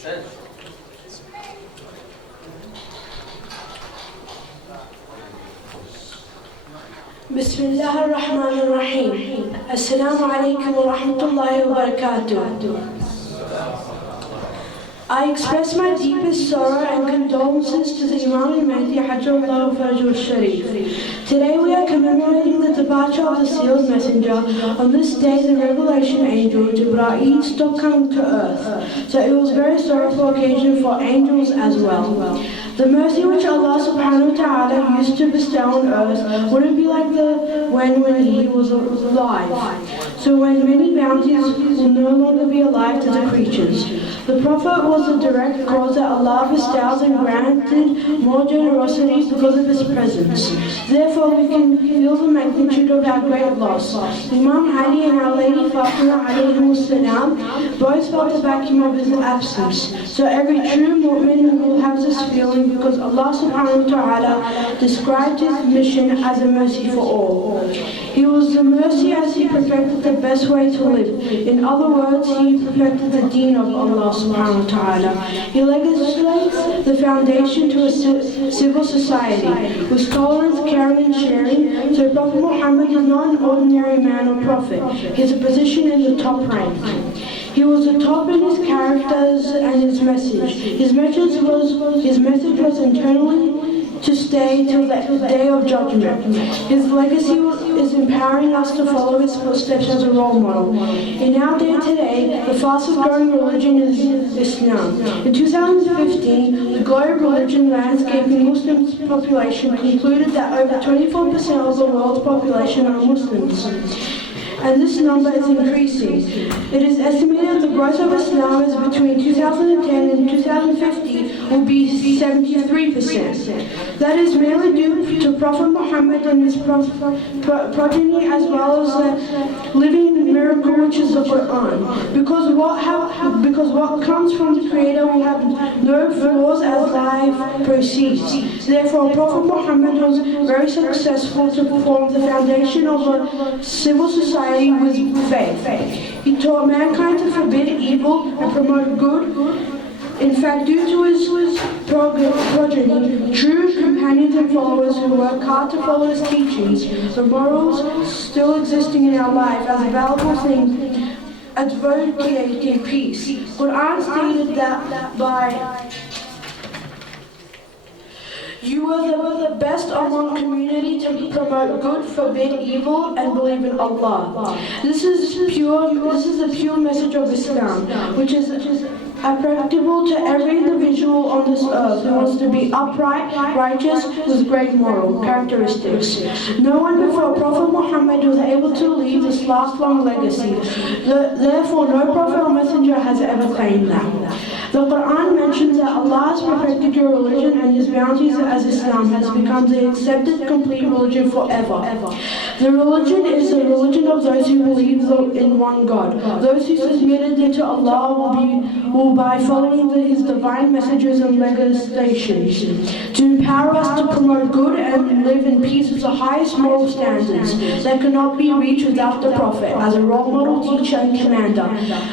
بسم الله الرحمن الرحيم. السلام عليكم ورحمة الله وبركاته. I express my deepest sorrow and condolences to the Imam al-Mahdi Hajjallahu Fajr Sharif. Today we are commemorating the departure of the sealed messenger. On this day the revelation angel Jibreel stopped coming to earth, so it was a very sorrowful occasion for angels as well. The mercy which Allah subhanahu wa ta'ala used to bestow on earth wouldn't be like when he was alive. So when many bounties will no longer be alive to the creatures. The Prophet was the direct cause that Allah bestows and granted more generosity because of his presence. Therefore we can feel the magnitude of our great loss. Imam Ali and Our Lady Fatima alayhi salam both felt the vacuum of his absence. So every true mu'min will have this feeling because Allah subhanahu wa ta'ala described his mission as a mercy for all. He was the mercy as he perfected the best way to live. In other words, he perfected the deen of Allah subhanahu wa ta'ala. He legislates the foundation to a civil society with tolerance, caring and sharing. So Prophet Muhammad is not an ordinary man or prophet. He has a position in the top rank. He was the top in his characters and his message. His message was internally to stay till the day of judgment. His legacy is empowering us to follow his footsteps as a role model. In our day today, the fastest growing religion is Islam. In 2015, the global religion landscape in Muslim population concluded that over 24% of the world's population are Muslims. And this number is increasing. It is estimated the growth of Islam is between 2010 and 2050 will be 73%. That is mainly due to Prophet Muhammad and his progeny as well as the living miracle which is the Quran. Because what comes from the Creator will have no flaws as life proceeds. Therefore Prophet Muhammad was very successful to form the foundation of a civil society with faith. He taught mankind to forbid evil and promote good. In fact, due to his progeny, true companions and followers who work hard to follow his teachings, the morals still existing in our life as a valuable thing, advocating peace. Quran stated that you are the best among community to promote good, forbid evil, and believe in Allah. This is the pure message of Islam, which is applicable to every individual on this earth who wants to be upright, righteous, with great moral characteristics. No one before Prophet Muhammad was able to leave this last long legacy. Therefore, no prophet or messenger has ever claimed that. The Quran mentions that Allah has perfected your religion and His bounties as Islam has become the accepted complete religion forever. The religion is the religion of those who believe in one God. Those who submitted into Allah will by following His divine messages and legislations to empower us to promote good and live in peace with the highest moral standards that cannot be reached without the Prophet as a role model, teacher and commander.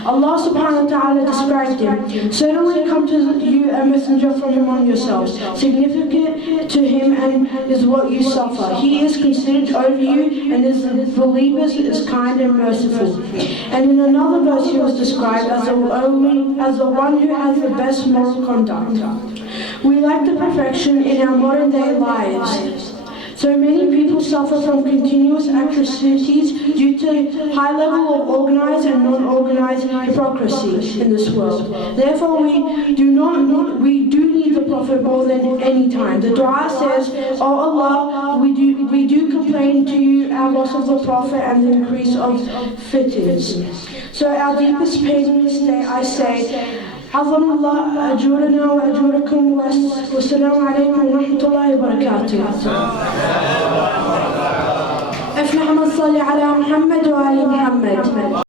Allah subhanahu wa ta'ala described him. Certainly come to you a messenger from among yourselves. Significant to him and is what you suffer. He is considered over you and is the believers is kind and merciful. And in another verse he was described as the one who has the best moral conduct. We lack the perfection in our modern day lives. So many people suffer from continuous atrocities due to high level of organized and non-organized hypocrisy in this world. Therefore, we do need the Prophet more than any time. The dua says, "Oh Allah, we do complain to you our loss of the Prophet and the increase of fitness." So our deepest pain in this day, I say, حفظنا الله أجورنا وأجوركم والسلام عليكم ورحمة الله وبركاته. احنا صلي على محمد وآل محمد.